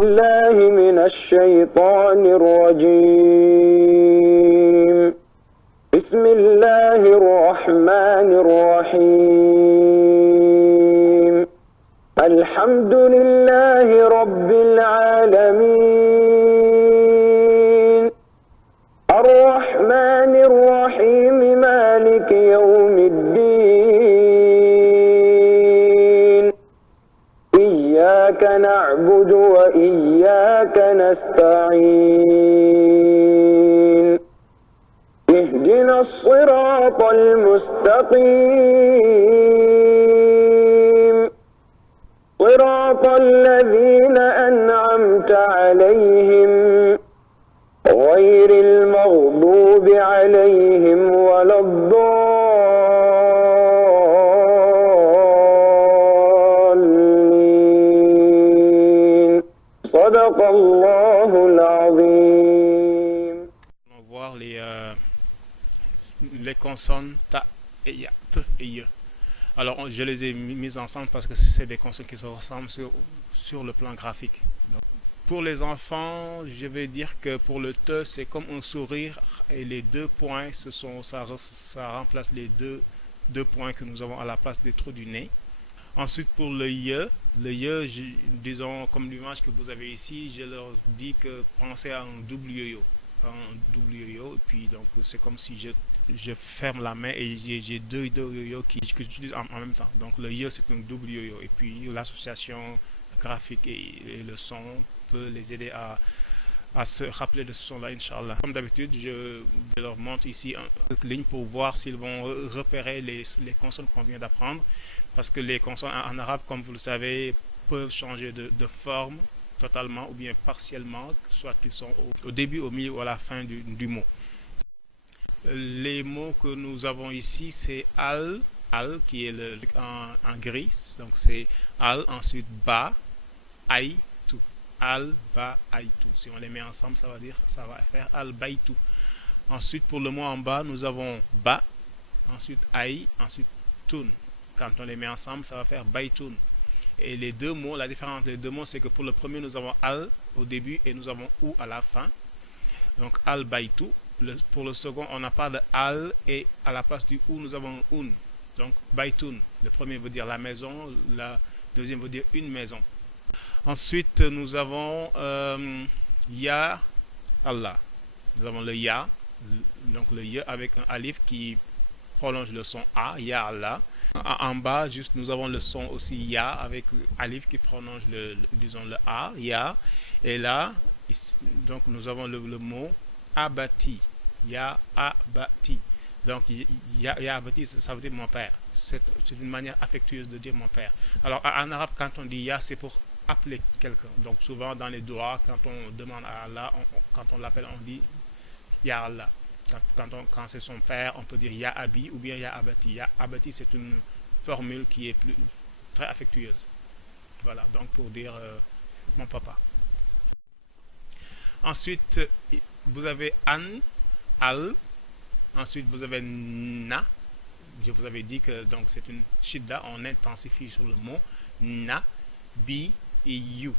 الله من الشيطان الرجيم بسم الله الرحمن الرحيم الحمد لله رب العالمين الرحمن الرحيم مالك يوم الدين إياك نعبد وإياك نستعين اهدنا الصراط المستقيم صراط الذين أنعمت عليهم غير المغضوب عليهم ولا الضالين صدق الله العظيم. On va voir les consonnes ta et ya, t et ye. Alors, je les ai mises ensemble parce que c'est des consonnes qui se ressemblent sur le plan graphique. Donc, pour les enfants, je vais dire que pour le te, c'est comme un sourire et les deux points, ça remplace les deux points que nous avons à la place des trous du nez. Ensuite, pour le ye, disons comme l'image que vous avez ici, je leur dis que pensez à un double yo-yo. Un double yo-yo, et puis donc c'est comme si je ferme la main et j'ai deux yo-yo que j'utilise en même temps. Donc le yo c'est un double yo-yo, et puis l'association graphique et le son peut les aider à se rappeler de ce son-là, Inch'Allah. Comme d'habitude, je leur montre ici une ligne pour voir s'ils vont repérer les consonnes qu'on vient d'apprendre. Parce que les consonnes en arabe, comme vous le savez, peuvent changer de forme totalement ou bien partiellement, soit qu'ils sont au début, au milieu ou à la fin du mot. Les mots que nous avons ici, c'est al qui est en gris, donc c'est al, ensuite ba, aï, tout. Al, ba, aï, tout. Si on les met ensemble, ça va faire al, baï, tout. Ensuite, pour le mot en bas, nous avons ba, ensuite aï, ensuite tun. Quand on les met ensemble, ça va faire baïtun. Et les deux mots, la différence entre les deux mots, c'est que pour le premier, nous avons al au début et nous avons ou à la fin. Donc al baïtou. Pour le second, on n'a pas de al et à la place du ou, nous avons un. Donc baïtun. Le premier veut dire la maison, la deuxième veut dire une maison. Ensuite, nous avons ya Allah. Nous avons le ya, donc le ya avec un alif qui prolonge le son a, ya Allah. En bas, juste, nous avons le son aussi ya avec alif qui prolonge disons le a, ya. Et là, ici, donc nous avons le mot abati, ya abati. Donc ya abati, ça veut dire mon père. C'est une manière affectueuse de dire mon père. Alors en arabe, quand on dit ya, c'est pour appeler quelqu'un. Donc souvent dans les doigts, quand on demande à Allah, quand on l'appelle, on dit ya Allah. Quand c'est son père, on peut dire Ya Abi ou bien Ya Abati. Ya Abati, c'est une formule qui est très affectueuse. Voilà, donc pour dire mon papa. Ensuite, vous avez An, Al. Ensuite, vous avez Na. Je vous avais dit que donc c'est une shidda, on intensifie sur le mot. Na, Bi et You.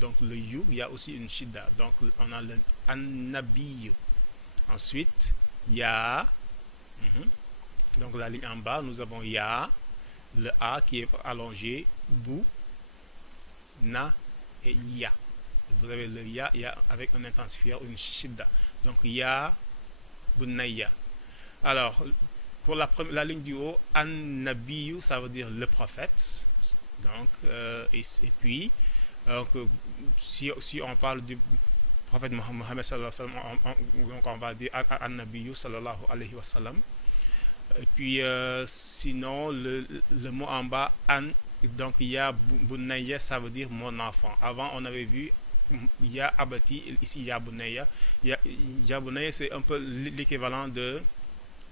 Donc le You, il y a aussi une shidda. Donc on a le An-Nabiyu. Ensuite, ya. Donc la ligne en bas, nous avons ya, le a qui est allongé, bou, na et ya. Vous avez le ya avec un intensifiant, une shidda. Donc ya, bunayya. Alors, pour la ligne du haut, an-nabiyu, ça veut dire le prophète. Donc, et puis, si on parle du prophète Mohammed sallallahu alayhi wa sallam, donc on va dire an-nabiyyu sallallahu alayhi wa sallam. Et puis sinon le mot en bas an, donc ya bunayya, ça veut dire mon enfant. Avant on avait vu ya abati, ici ya bunayya. Ya bunayya, c'est un peu l'équivalent de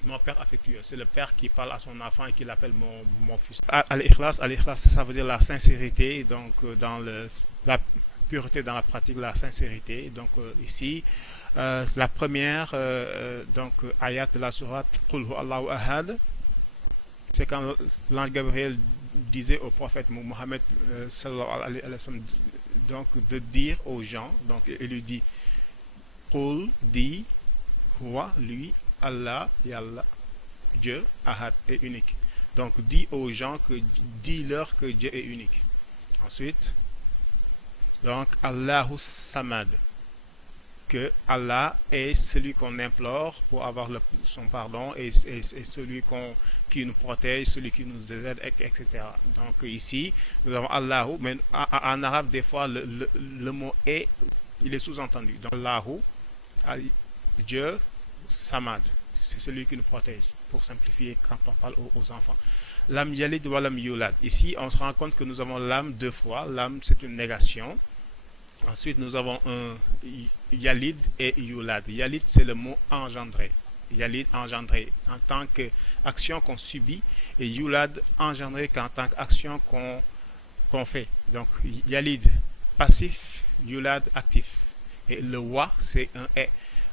mon père affectueux. C'est le père qui parle à son enfant et qui l'appelle mon fils. Al-ikhlas, ça veut dire la sincérité, donc dans la pureté dans la pratique, la sincérité. Donc ici, la première donc ayat de la sourate Qul hu Allahu ahad, c'est quand l'ange Gabriel disait au prophète Mohammed sallallahu alayhi wa sallam donc de dire aux gens, donc il lui dit Qul, dit, Huwa, lui, Allah, Yallah, Dieu, Ahad, est unique. Donc dis-leur que Dieu est unique. Ensuite, donc Allahu Samad, que Allah est celui qu'on implore pour avoir son pardon et celui qui nous protège, celui qui nous aide, etc. Donc ici, nous avons Allahu, mais en arabe, des fois, le mot est, il est sous-entendu. Donc Allahu, Dieu, Samad, c'est celui qui nous protège, pour simplifier quand on parle aux enfants. Lam yalid wa lam yulad. Ici, on se rend compte que nous avons lam deux fois. Lam, c'est une négation. Ensuite, nous avons un yalid et yulad. Yalid, c'est le mot engendré. Yalid, engendré, en tant qu'action qu'on subit, et yulad, engendré en tant qu'action qu'on fait. Donc, yalid, passif, yulad, actif. Et le wa, c'est un est.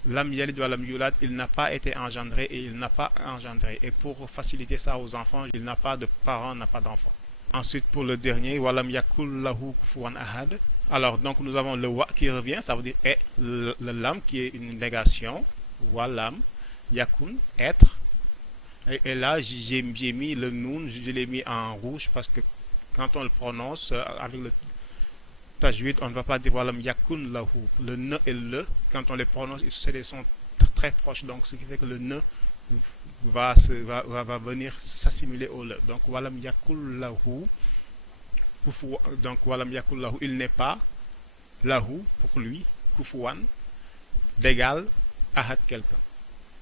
Lam yalid wa lam yulad, il n'a pas été engendré et il n'a pas engendré. Et pour faciliter ça aux enfants, il n'a pas de parents, n'a pas d'enfants. Ensuite, pour le dernier, walam yakul lahu kufuwan ahad. Alors, donc, nous avons le wa qui revient, ça veut dire est, le lam qui est une négation, walam, yakun, être. Et là, j'ai mis le noun, je l'ai mis en rouge parce que quand on le prononce avec le tajwid, on ne va pas dire walam yakun lahu. Le ne et le, quand on les prononce, c'est des sons très proches, donc ce qui fait que le ne va venir s'assimiler au le. Donc, walam yakul lahu. Donc, walam yakul lahu, il n'est pas lahu pour lui, kufuwan, d'égal, ahad quelqu'un.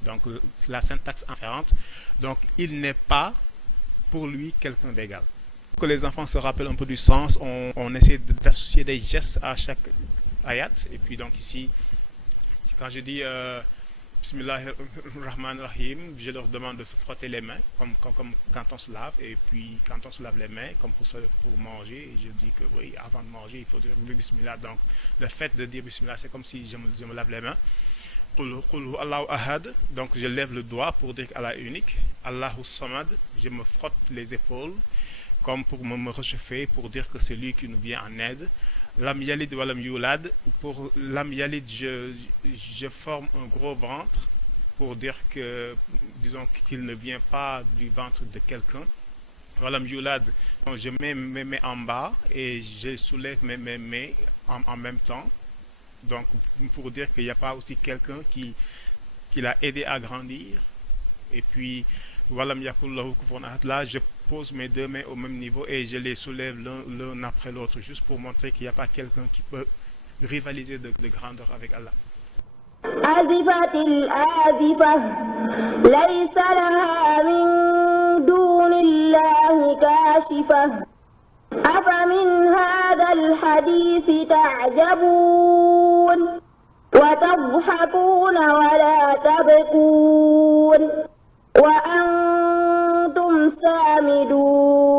Donc, la syntaxe inférente. Donc, il n'est pas pour lui quelqu'un d'égal. Pour que les enfants se rappellent un peu du sens, on essaie d'associer des gestes à chaque ayat. Et puis, donc, ici, quand je dis Bismillahirrahmanirrahim, je leur demande de se frotter les mains, comme quand on se lave, et puis quand on se lave les mains, comme pour manger, je dis que oui, avant de manger, il faut dire Bismillah. Donc, le fait de dire Bismillah, c'est comme si je me lave les mains. Qul Allahu Ahad, donc je lève le doigt pour dire qu'Allah est unique. Allahu Samad, je me frotte les épaules, comme pour me réchauffer, pour dire que c'est lui qui nous vient en aide. Lam yalid wa lam yulad, pour lam yalid, je forme un gros ventre pour dire que, disons qu'il ne vient pas du ventre de quelqu'un. Wa lam yulad, je mets mes mains en bas et je soulève mes mains en même temps. Donc, pour dire qu'il n'y a pas aussi quelqu'un qui l'a aidé à grandir. Et puis, walam yakul lahu kufuwan ahad, là, je pose mes deux mains au même niveau et je les soulève l'un après l'autre, juste pour montrer qu'il n'y a pas quelqu'un qui peut rivaliser de grandeur avec Allah. أزفت الآزفة ليس لها من دون الله كاشفة أفمن هذا الحديث تعجبون وتضحكون ولا تبكون وأنتم سامدون